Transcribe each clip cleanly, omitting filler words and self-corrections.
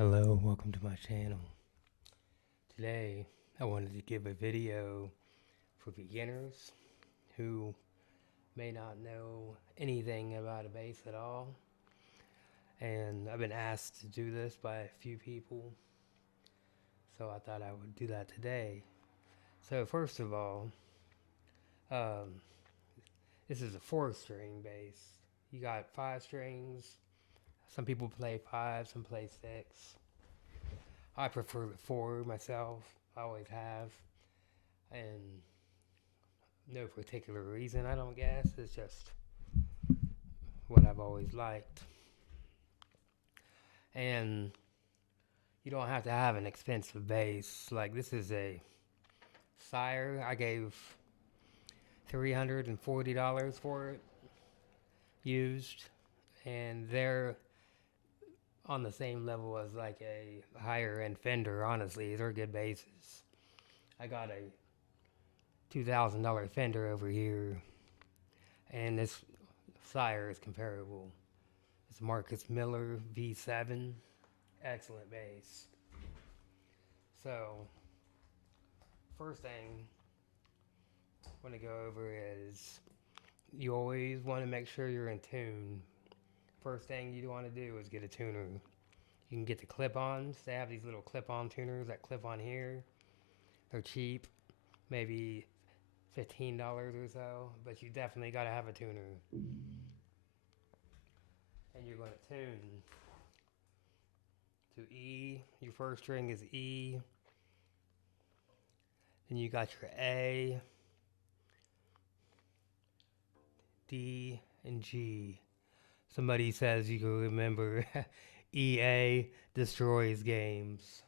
Hello, welcome to my channel. Today, I wanted to give a video for beginners who may not know anything about a bass at all. And I've been asked to do this by a few people, so I thought I would do that today. So first of all, um, this is a 4-string bass. You got 5 strings. Some people play 5, some play 6. I prefer the 4 myself. I always have. And no particular reason, I don't guess. It's just what I've always liked. And you don't have to have an expensive bass. Like, this is a Sire. I gave $340 for it, used. And they're on the same level as like a higher end Fender, honestly. They're good basses. I got a $2,000 Fender over here, and this Sire is comparable. It's Marcus Miller V7. Excellent bass. So, first thing I want to go over is you always want to make sure you're in tune. First thing you want to do is get a tuner. You can get the clip-ons. They have these little clip-on tuners that clip on here. They're cheap, maybe $15 or so, but you definitely got to have a tuner. And you're going to tune to E. Your first string is E. Then you got your A, D, and G. Somebody says you can remember EA destroys games.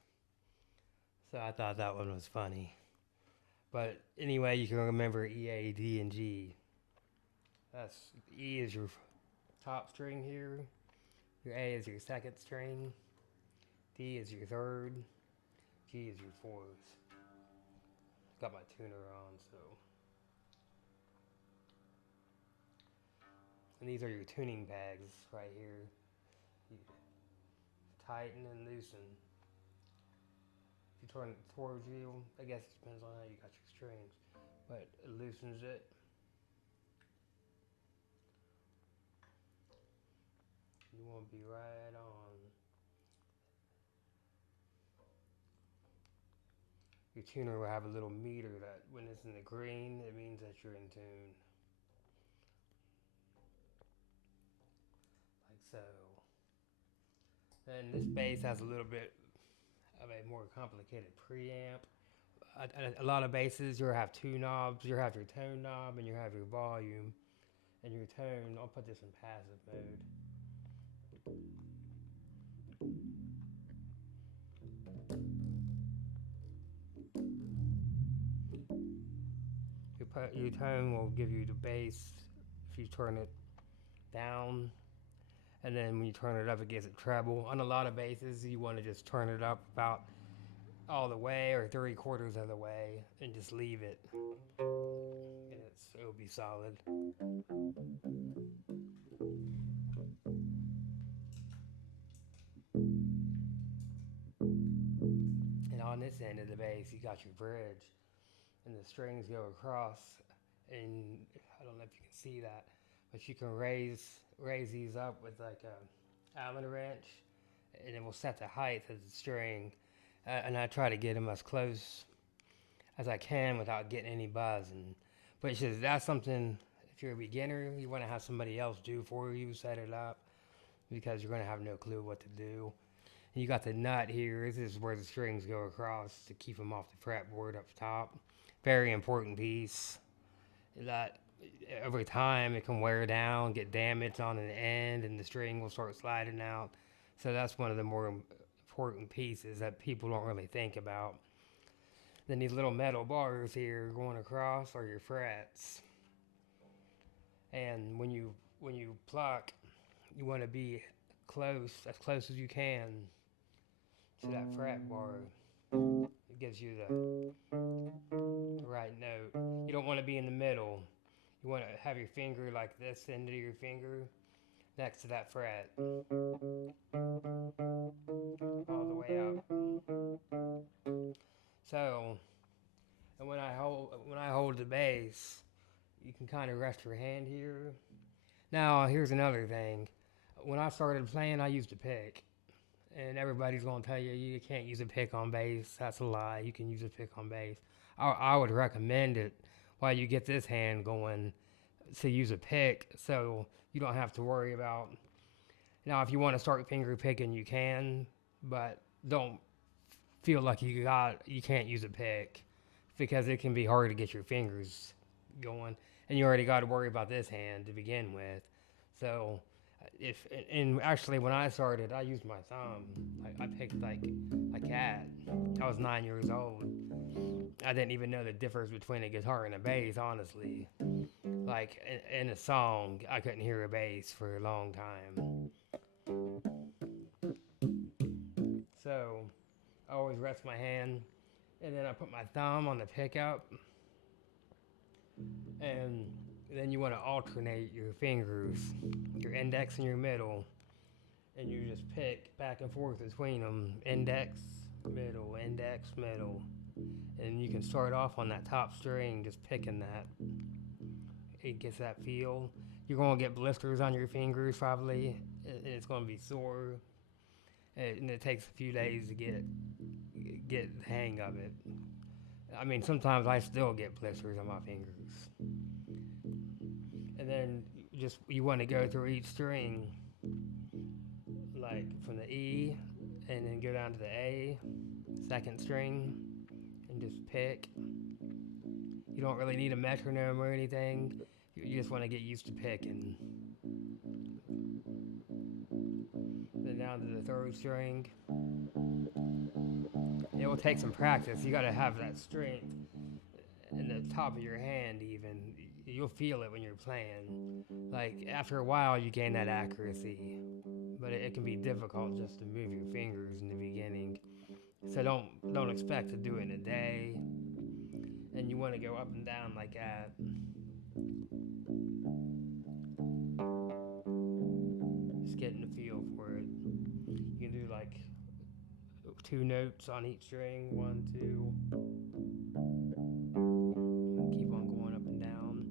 So I thought that one was funny. But anyway, you can remember EA, D, and G. That's E is your top string here. Your A is your second string. D is your third. G is your fourth. Got my tuner on, so. And these are your tuning pegs right here. You tighten and loosen. If you turn it towards you, I guess it depends on how you got your strings, but it loosens it. You want to be right on. Your tuner will have a little meter that when it's in the green, it means that you're in tune. Like so. Then this bass has a little bit of a more complicated preamp. A lot of basses, you'll have 2 knobs. You'll have your tone knob and you have your volume. And your tone, I'll put this in passive mode. Your tone will give you the bass if you turn it down, and then when you turn it up, it gives it treble. On a lot of basses, you want to just turn it up about all the way or 3/4 of the way and just leave it, and it'll be solid. And on this end of the bass, you got your bridge, and the strings go across, and I don't know if you can see that, but you can raise these up with like a Allen wrench, and it will set the height of the string. And I try to get them as close as I can without getting any buzzing. But it's just, that's something, if you're a beginner, you want to have somebody else do for you, set it up, because you're going to have no clue what to do. And you got the nut here. This is where the strings go across to keep them off the fretboard up top. Very important piece. That over time it can wear down, get damaged on an end, and the string will start sliding out. So that's one of the more important pieces that people don't really think about. Then these little metal bars here going across are your frets. And when you pluck, you want to be close, as close as you can to that fret bar. It gives you the right note. You don't want to be in the middle. You want to have your finger like this, end of your finger next to that fret, all bass. You can kind of rest your hand here. Now, here's another thing. When I started playing, I used a pick. And everybody's going to tell you you can't use a pick on bass. That's a lie. You can use a pick on bass. I would recommend it while you get this hand going to use a pick so you don't have to worry about. Now, if you want to start finger picking, you can, but don't feel like you can't use a pick because it can be hard to get your fingers going, and you already got to worry about this hand to begin with. So, and actually when I started, I used my thumb. I picked like a cat. I was 9 years old. I didn't even know the difference between a guitar and a bass, honestly. Like in a song, I couldn't hear a bass for a long time. So I always rest my hand, and then I put my thumb on the pickup, and then you want to alternate your fingers, your index and your middle, and you just pick back and forth between them, index, middle, and you can start off on that top string, just picking that. It gets that feel. You're going to get blisters on your fingers probably, and it's going to be sore, and it takes a few days to get the hang of it. I mean, sometimes I still get blisters on my fingers. And then you want to go through each string, like from the E, and then go down to the A, second string, and just pick. You don't really need a metronome or anything. You just want to get used to picking. Then down to the third string. It will take some practice. You got to have that strength in the top of your hand even. You'll feel it when you're playing. Like after a while you gain that accuracy. But it can be difficult just to move your fingers in the beginning. So don't expect to do it in a day. And you want to go up and down like that. Just getting the feel for it. You can do like 2 notes on each string, 1, 2. Keep on going up and down.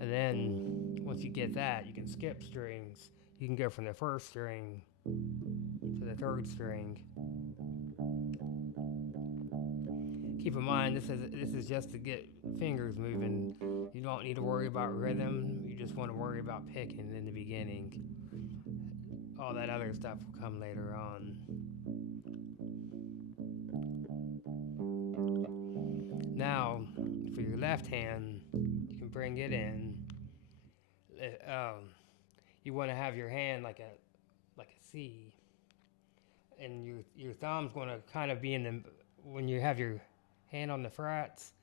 And then once you get that, you can skip strings. You can go from the first string to the third string. Keep in mind, this is just to get fingers moving. You don't need to worry about rhythm. You just want to worry about picking in the beginning. All that other stuff will come later on. Now, for your left hand, you can bring it in. You want to have your hand like a C, and your thumb's going to kind of be in the. When you have your hand on the frets,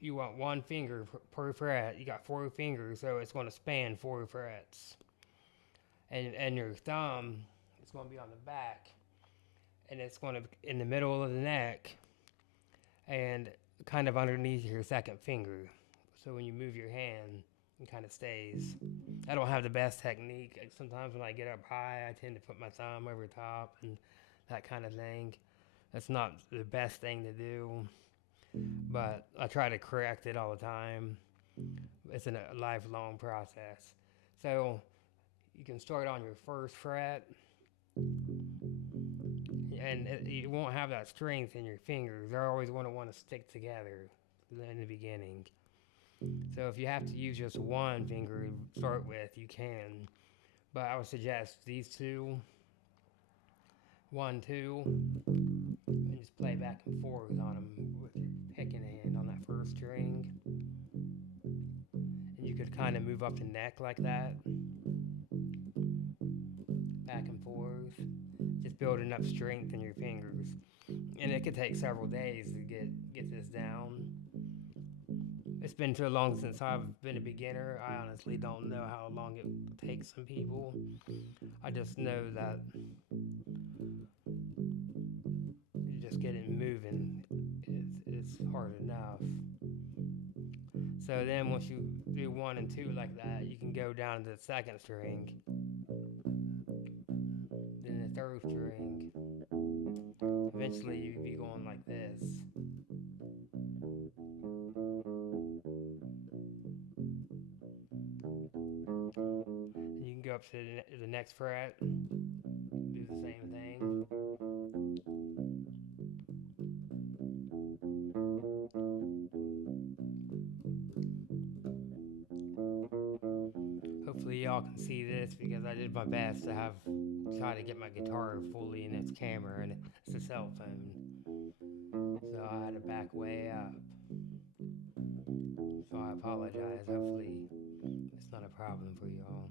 you want 1 finger per fret. You got 4 fingers, so it's going to span 4 frets. And your thumb is going to be on the back, and it's going to be in the middle of the neck, and kind of underneath your second finger. So when you move your hand, it kind of stays. I don't have the best technique. Sometimes when I get up high, I tend to put my thumb over top and that kind of thing. That's not the best thing to do, but I try to correct it all the time. It's a lifelong process. So you can start on your first fret, and you won't have that strength in your fingers. They're always going to want to stick together in the beginning. So if you have to use just 1 finger to start with, you can. But I would suggest these 2, 1, 2, and just play back and forth on them with your picking hand on that first string. And you could kind of move up the neck like that. Back and forth. Just building up strength in your fingers. And it could take several days to get this down. It's been too long since I've been a beginner. I honestly don't know how long it takes some people. I just know that just getting moving is hard enough. So then once you do 1 and 2 like that, you can go down to the second string, then the third string, and Eventually you'd be going like this. You can go up to the next fret, do the same thing. Hopefully y'all can see this because I did my best to try to get my guitar fully in its camera, and it's a cell phone. So I had to back way up. So I apologize. Hopefully it's not a problem for y'all.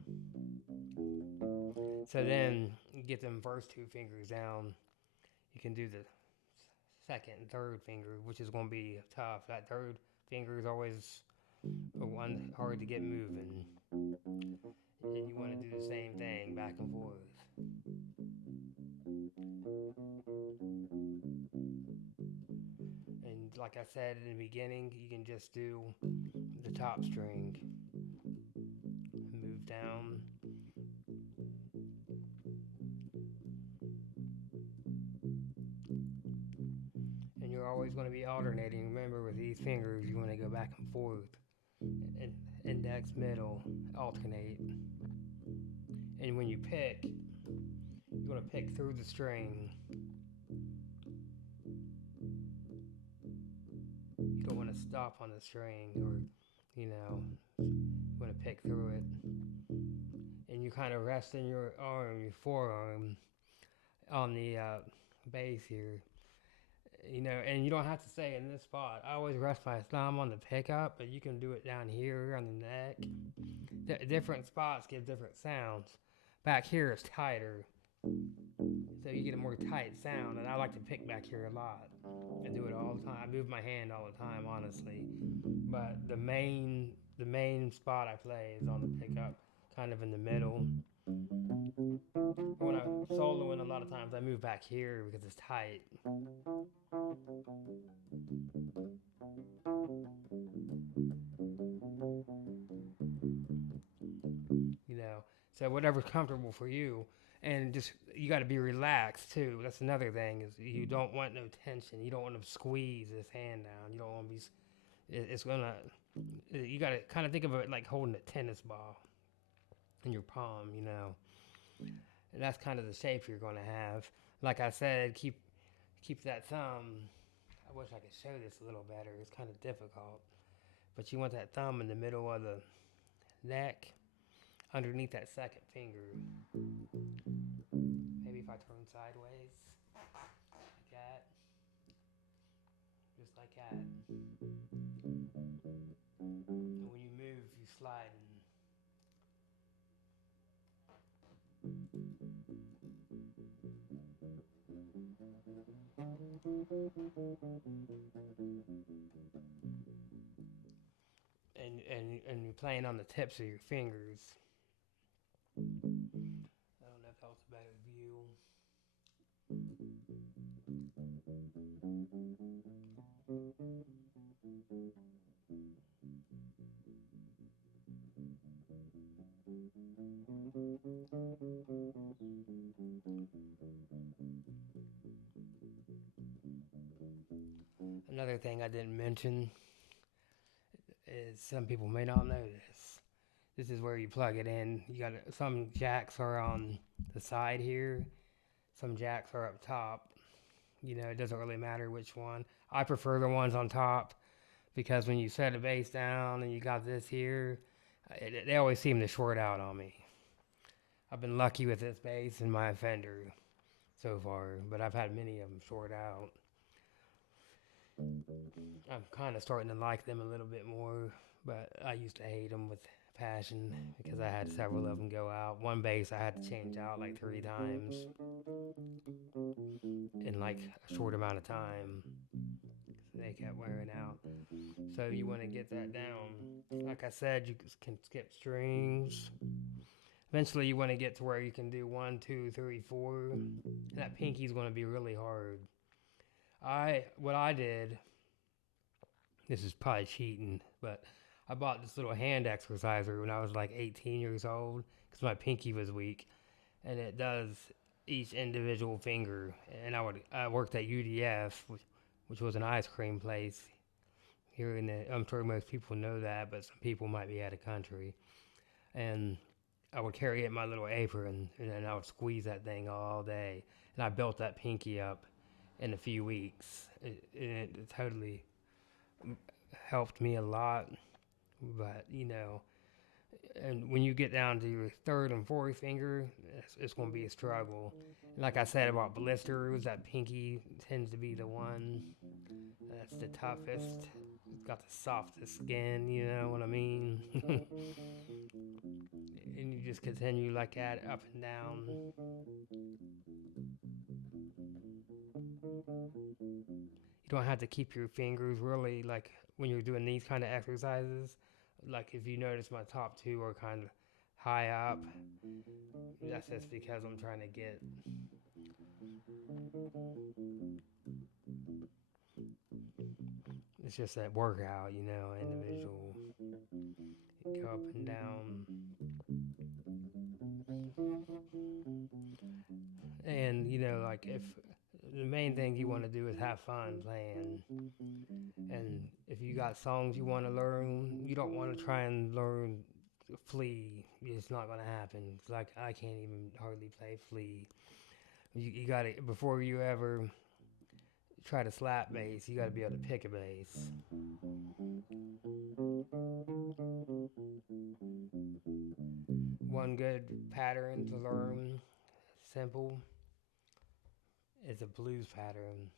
So then you get them first two fingers down. You can do the second and third finger, which is going to be tough. That third finger is always the one hard to get moving. And you want to do the same thing back and forth. And like I said in the beginning, you can just do the top string, move down. And you're always going to be alternating. Remember, with these fingers, you want to go back and forth. And index, middle, alternate. And when you pick, you want to pick through the string. You don't want to stop on the string, or you want to pick through it. And you kind of rest in your forearm on the bass here. And you don't have to stay in this spot. I always rest my thumb on the pickup, but you can do it down here on the neck. Different spots give different sounds. Back here is tighter, so you get a more tight sound, and I like to pick back here a lot. I do it all the time. I move my hand all the time, honestly. But the main spot I play is on the pickup, kind of in the middle. When I'm soloing, a lot of times I move back here because it's tight. So whatever's comfortable for you. And just, you got to be relaxed too. That's another thing, is you don't want no tension. You don't want to squeeze this hand down. You don't want to be, it's gonna, you got to kind of think of it like holding a tennis ball in your palm, And that's kind of the shape you're going to have. Like I said, keep that thumb. I wish I could show this a little better. It's kind of difficult. But you want that thumb in the middle of the neck, underneath that second finger. Maybe if I turn sideways, like that. Just like that. And when you move, you slide in. And you're playing on the tips of your fingers. I don't know if that was a better view. Another thing I didn't mention is, some people may not know this. This is where you plug it in. You got some jacks are on the side here. Some jacks are up top. It doesn't really matter which one. I prefer the ones on top, because when you set the bass down and you got this here, they always seem to short out on me. I've been lucky with this bass and my Fender so far, but I've had many of them short out. I'm kind of starting to like them a little bit more, but I used to hate them with passion because I had several of them go out. One bass I had to change out like 3 times in like a short amount of time. They kept wearing out. So you want to get that down. Like I said, you can skip strings. Eventually you want to get to where you can do 1, 2, 3, 4. And that pinky's going to be really hard. What I did, this is probably cheating, but I bought this little hand exerciser when I was like 18 years old, because my pinky was weak, and it does each individual finger. And I worked at UDF, which was an ice cream place here in the. I'm sure most people know that, but some people might be out of country. And I would carry it in my little apron, and then I would squeeze that thing all day. And I built that pinky up in a few weeks. It totally helped me a lot. But and when you get down to your third and fourth finger, it's going to be a struggle. And like I said about blisters, that pinky tends to be the one that's the toughest. It's got the softest skin, you know what I mean? And you just continue like that up and down. You don't have to keep your fingers really like when you're doing these kind of exercises. Like if you notice my top two are kind of high up, that's just because I'm trying to get. It's just that workout, individual. You go up and down. And, like if the main thing you want to do is have fun playing. And if you got songs you want to learn, you don't want to try and learn Flea. It's not going to happen. It's like I can't even hardly play Flea. You got to, before you ever try to slap bass, you got to be able to pick a bass. One good pattern to learn, simple, is a blues pattern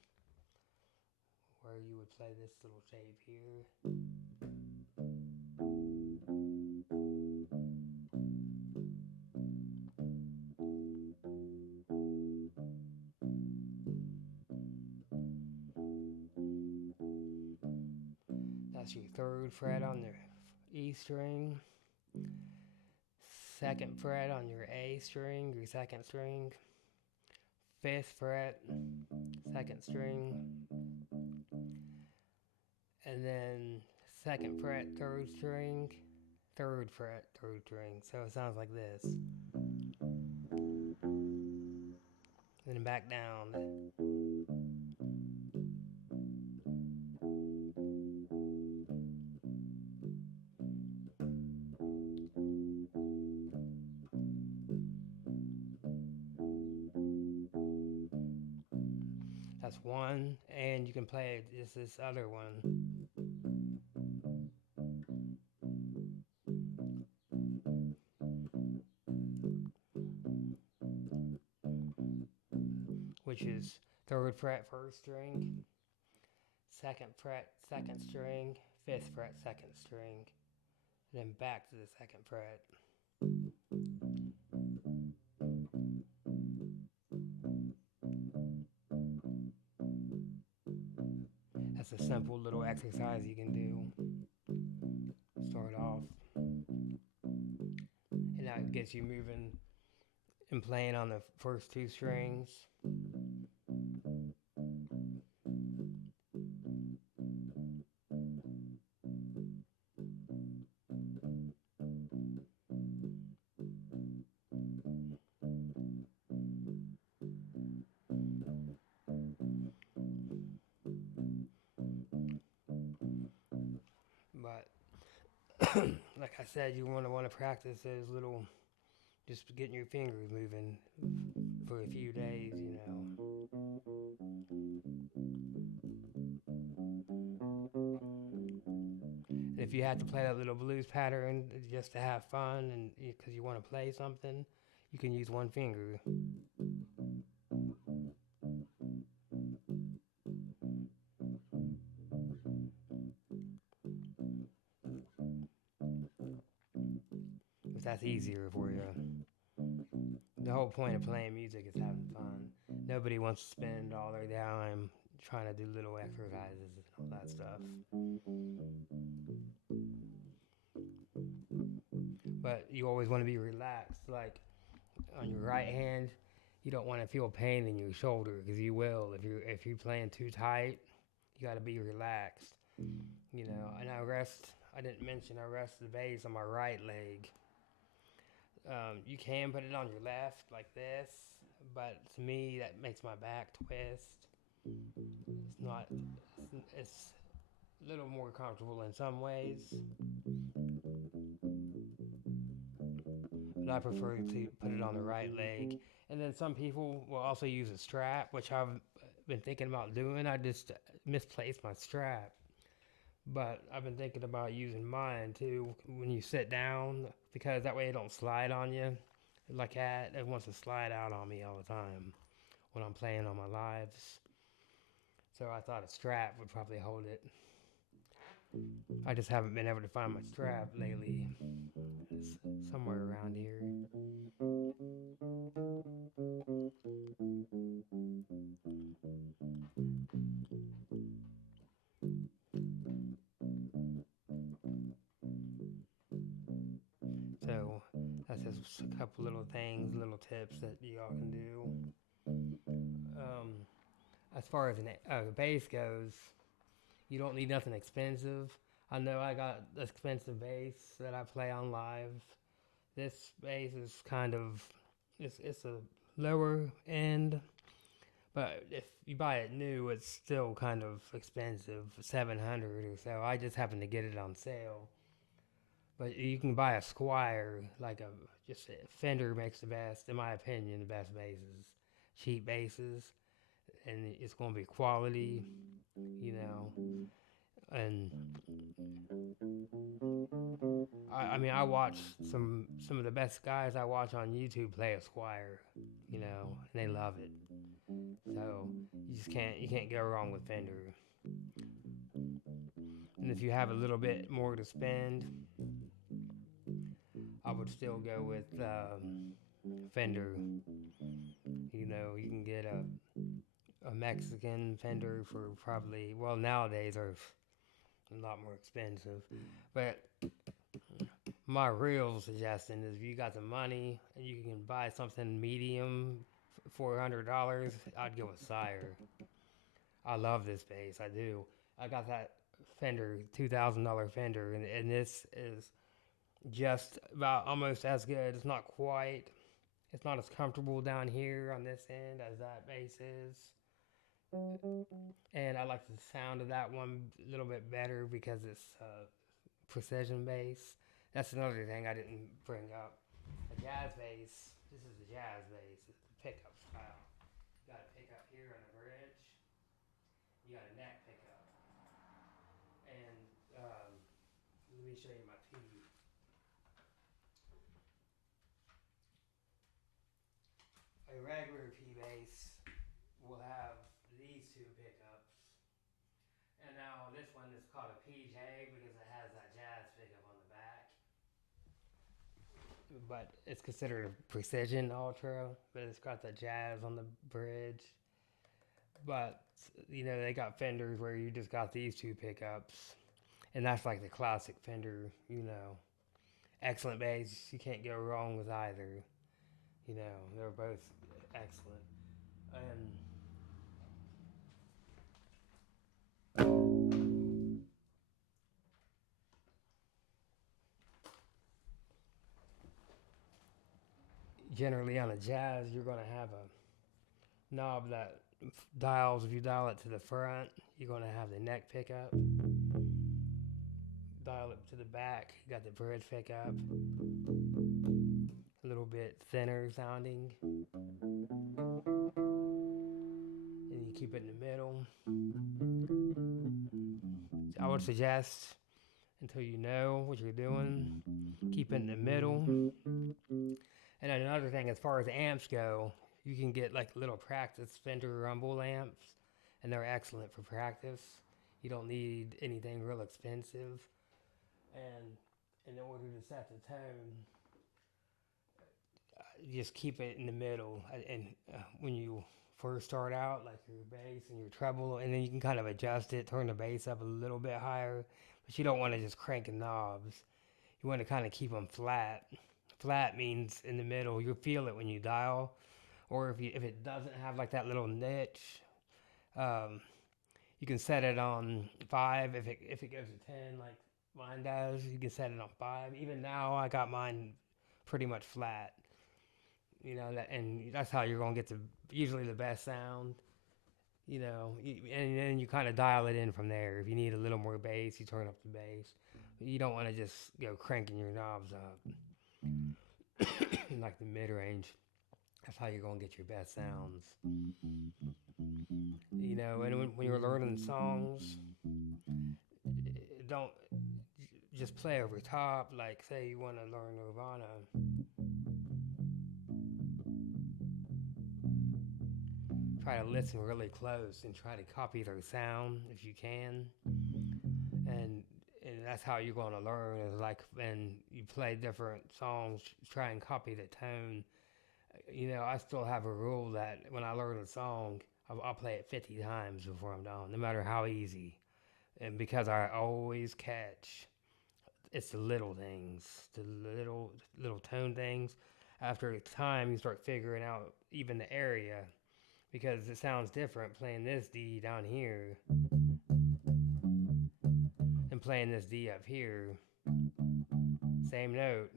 where you would play this little shape here. That's your third fret on the E string, second fret on your A string, your second string, fifth fret, second string, and then second fret, third string, third fret, third string. So it sounds like this. Then back down. That's one, and you can play this other one. Which is third fret, first string, second fret, second string, fifth fret, second string, and then back to the second fret. That's a simple little exercise you can do. Start off. And that gets you moving and playing on the first two strings. But like I said, you want to practice those little, just getting your fingers moving for a few days. And if you have to play that little blues pattern just to have fun and because you want to play something, you can use one finger. If that's easier for you. The whole point of playing music is having fun. Nobody wants to spend all their time trying to do little exercises and all that stuff. But you always want to be relaxed. Like on your right hand, you don't want to feel pain in your shoulder because you will if you're playing too tight. You got to be relaxed. And I rest. I didn't mention I rest the bass on my right leg. You can put it on your left like this, but to me that makes my back twist. It's not. It's a little more comfortable in some ways, but I prefer to put it on the right leg. And then some people will also use a strap, which I've been thinking about doing. I just misplaced my strap, but I've been thinking about using mine too when you sit down, because that way it don't slide on you like that. It wants to slide out on me all the time when I'm playing on my lives. So I thought a strap would probably hold it. I just haven't been able to find my strap lately. It's somewhere around here. So that's just a couple little things, little tips that y'all can do. Um, as far as a bass goes, you don't need nothing expensive. I know I got expensive bass that I play on live. This bass is kind of it's a lower end, but if you buy it new, it's still kind of expensive, 700 or so. I just happened to get it on sale. But you can buy a Squire, like a just a Fender makes the best, in my opinion, the best basses, cheap basses, and it's going to be quality, you know. And I mean, I watch some of the best guys I watch on YouTube play a Squire, you know, and they love it. So you can't go wrong with Fender. And if you have a little bit more to spend, I would still go with Fender. You know, you can get a Mexican Fender for probably, well, nowadays are a lot more expensive. But my real suggestion is if you got the money and you can buy something medium for $400, I'd go with Sire. I love this bass, I do. I got that Fender, $2,000 Fender, and this is just about almost as good. It's not quite. It's not as comfortable down here on this end as that bass is. And I like the sound of that one a little bit better because it's precision bass. That's another thing I didn't bring up. A jazz bass. This is a jazz bass. It's the pickup style. You got a pickup here on the bridge. You got a neck pickup. And let me show you my P. A regular P bass will have these two pickups. And now this one is called a PJ because it has that jazz pickup on the back. But it's considered a precision ultra, but it's got the jazz on the bridge. But you know, they got Fenders where you just got these two pickups. And that's like the classic Fender, you know. Excellent bass. You can't go wrong with either. You know, they're both excellent. And generally on a jazz, you're going to have a knob that dials. If you dial it to the front, you're going to have the neck pickup. Dial it to the back, you got the bridge pickup. A little bit thinner sounding. And you keep it in the middle. I would suggest, until you know what you're doing, keep it in the middle. And another thing, as far as amps go, you can get like little practice Fender Rumble amps, and they're excellent for practice. You don't need anything real expensive. And in order to set the tone, just keep it in the middle. And when you first start out, like your bass and your treble, and then you can kind of adjust it, turn the bass up a little bit higher, but you don't want to just crank knobs. You want to kind of keep them flat. Flat means in the middle. You'll feel it when you dial, or if it doesn't have like that little niche, um, you can set it on 5. If it goes to 10, like mine does, you can set it on 5. Even now, I got mine pretty much flat. You know that, and that's how you're gonna get the usually the best sound. And then you kind of dial it in from there. If you need a little more bass, you turn up the bass. You don't want to just go cranking your knobs up like the mid range. That's how you're gonna get your best sounds. And when you're learning songs, don't just play over top. Like, say you want to learn Nirvana, try to listen really close and try to copy their sound if you can. And and that's how you're going to learn is like when you play different songs, try and copy the tone. I still have a rule that when I learn a song, I'll play it 50 times before I'm done, no matter how easy. And because I always catch, it's the little things, the little tone things. After time, you start figuring out even the area because it sounds different playing this D down here and playing this D up here. Same note,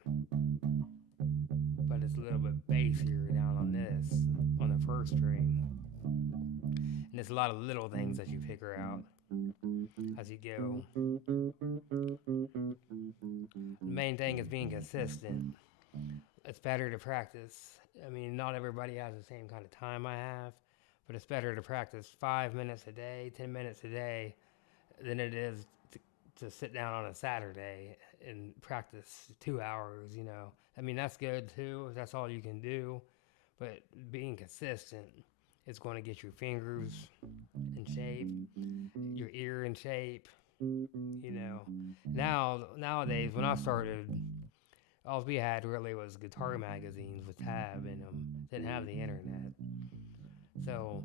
but it's a little bit bassier down on this, on the first string. And there's a lot of little things that you figure out as you go. The main thing is being consistent. It's better to practice. I mean, not everybody has the same kind of time I have, but it's better to practice 5 minutes a day, 10 minutes a day, than it is to sit down on a Saturday and practice 2 hours. I mean, that's good too, if that's all you can do, but being consistent is going to get your fingers in shape, your ear in shape. Nowadays, when I started, all we had really was guitar magazines with tab in them. Didn't have the internet. So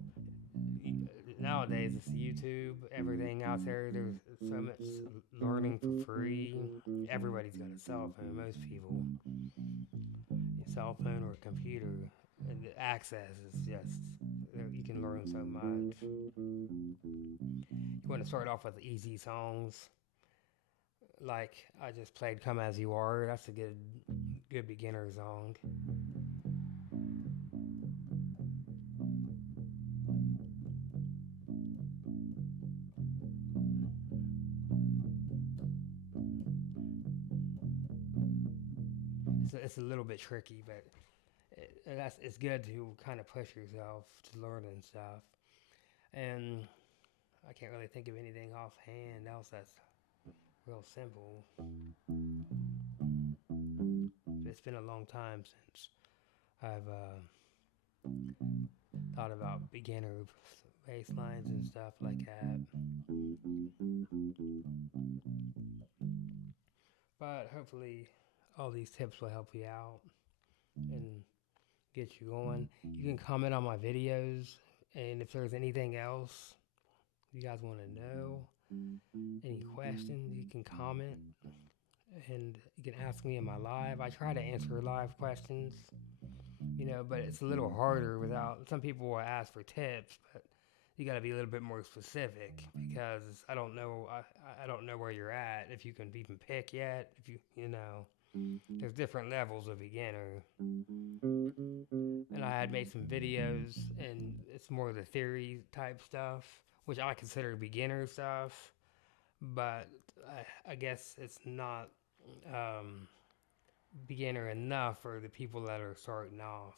nowadays it's YouTube, everything out there. There's so much learning for free. Everybody's got a cell phone. Most people, a cell phone or a computer, and the access is just you can learn so much. You want to start off with easy songs. Like I just played "Come As You Are." That's a good beginner song. It's a little bit tricky, but it's good to kind of push yourself to learn and stuff. And I can't really think of anything offhand else that's real simple. It's been a long time since I've thought about beginner bass lines and stuff like that. But hopefully all these tips will help you out and get you going. You can comment on my videos, and if there's anything else you guys want to know, any questions, you can comment, and you can ask me in my live. I try to answer live questions, but it's a little harder without. Some people will ask for tips, but you got to be a little bit more specific because I don't know. I don't know where you're at. If you can even pick yet, if there's different levels of beginner. And I had made some videos, and it's more of the theory type stuff, which I consider beginner stuff, but I guess it's not beginner enough for the people that are starting off.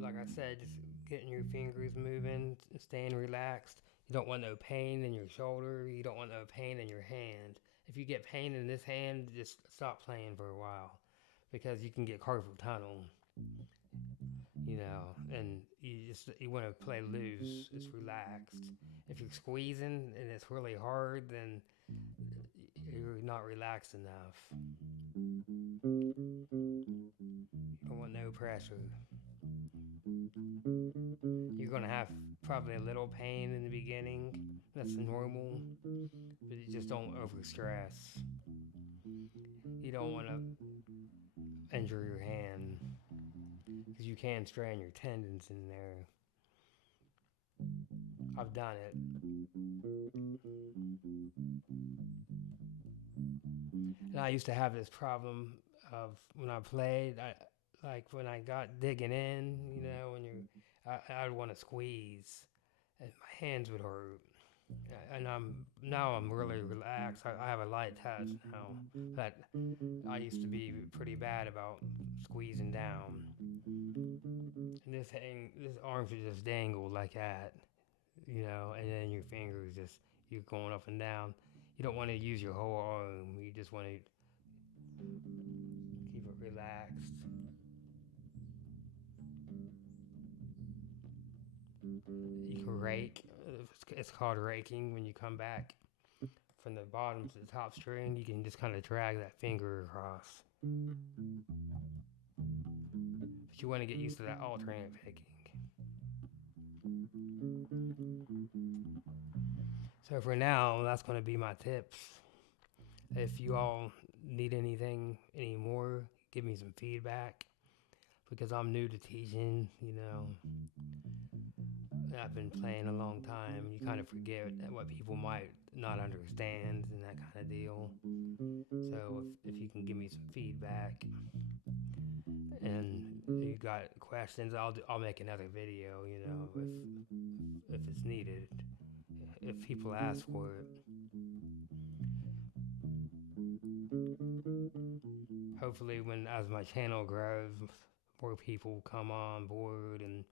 Like I said, just getting your fingers moving, staying relaxed. You don't want no pain in your shoulder. You don't want no pain in your hand. If you get pain in this hand, just stop playing for a while because you can get carpal tunnel. And you want to play loose. It's relaxed. If you're squeezing and it's really hard, then you're not relaxed enough. You don't want no pressure. You're going to have probably a little pain in the beginning. That's normal. But you just don't overstress. You don't want to injure your hand because you can strain your tendons in there. I've done it. And I used to have this problem of when I played, like when I got digging in, when I'd want to squeeze, and my hands would hurt. And I'm really relaxed. I have a light touch now, but I used to be pretty bad about squeezing down. And this arms would just dangle like that, and then your fingers just you're going up and down. You don't want to use your whole arm. You just want to keep it relaxed. You can rake. It's called raking when you come back from the bottom to the top string. You can just kind of drag that finger across. But you want to get used to that alternate picking. So for now, that's going to be my tips. If you all need anything anymore, give me some feedback because I'm new to teaching, I've been playing a long time. You kind of forget what people might not understand and that kind of deal. So if you can give me some feedback and you got questions, I'll make another video, if it's needed, if people ask for it. Hopefully, as my channel grows, more people come on board, and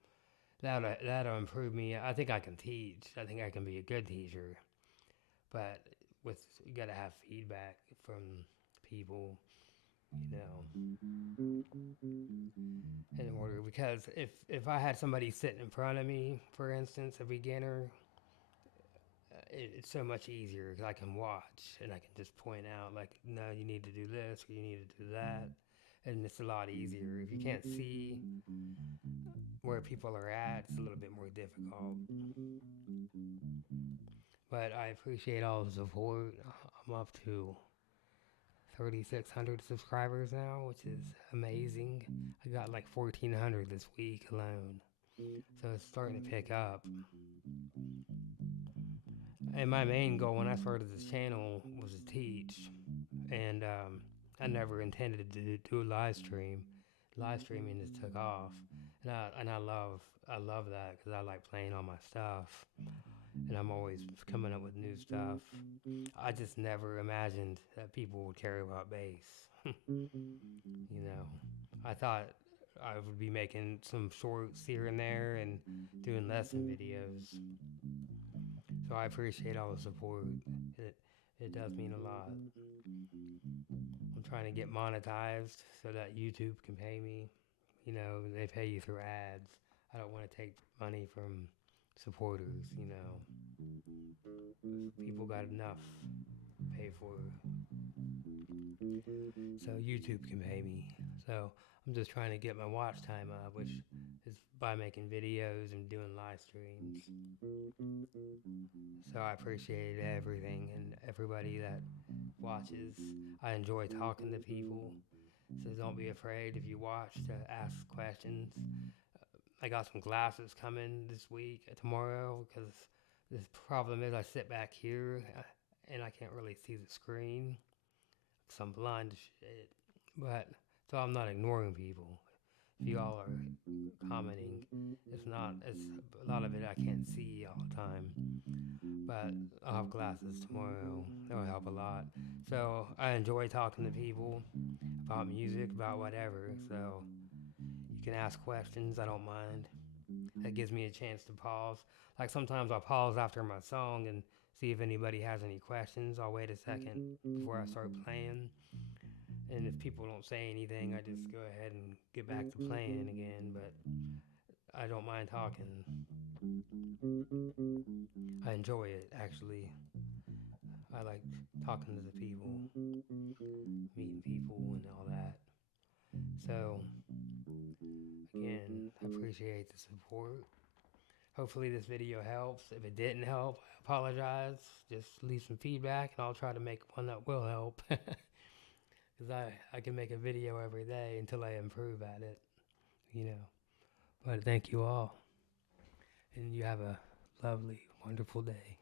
that'll improve me. I think I can teach. I think I can be a good teacher, but you gotta have feedback from people, in order. Because if I had somebody sitting in front of me, for instance, a beginner, it's so much easier because I can watch and I can just point out, like, no, you need to do this or you need to do that. And it's a lot easier. If you can't see where people are at, it's a little bit more difficult. But I appreciate all the support. I'm up to 3,600 subscribers now, which is amazing. I got like 1,400 this week alone. So it's starting to pick up. And my main goal when I started this channel was to teach. And I never intended to do a live stream. Live streaming just took off. And I love that because I like playing all my stuff. And I'm always coming up with new stuff. I just never imagined that people would care about bass. I thought I would be making some shorts here and there and doing lesson videos. So I appreciate all the support. It does mean a lot. I'm trying to get monetized so that YouTube can pay me. They pay you through ads. I don't want to take money from supporters, People got enough to pay for. So YouTube can pay me. So I'm just trying to get my watch time up, which is by making videos and doing live streams. So I appreciate everything and everybody that watches. I enjoy talking to people. So don't be afraid if you watch to ask questions. I got some glasses coming tomorrow, because the problem is I sit back here and I can't really see the screen. So I'm blind as shit. But so I'm not ignoring people. If you all are commenting, it's a lot of it I can't see all the time. But I'll have glasses tomorrow. That'll help a lot. So I enjoy talking to people about music, about whatever. So you can ask questions. I don't mind. That gives me a chance to pause. Like sometimes I'll pause after my song and see if anybody has any questions. I'll wait a second before I start playing. And if people don't say anything, I just go ahead and get back to playing again. But I don't mind talking. I enjoy it, actually. I like talking to the people, meeting people and all that. So, again, I appreciate the support. Hopefully this video helps. If it didn't help, I apologize. Just leave some feedback and I'll try to make one that will help. Because I can make a video every day until I improve at it, But thank you all. And you have a lovely, wonderful day.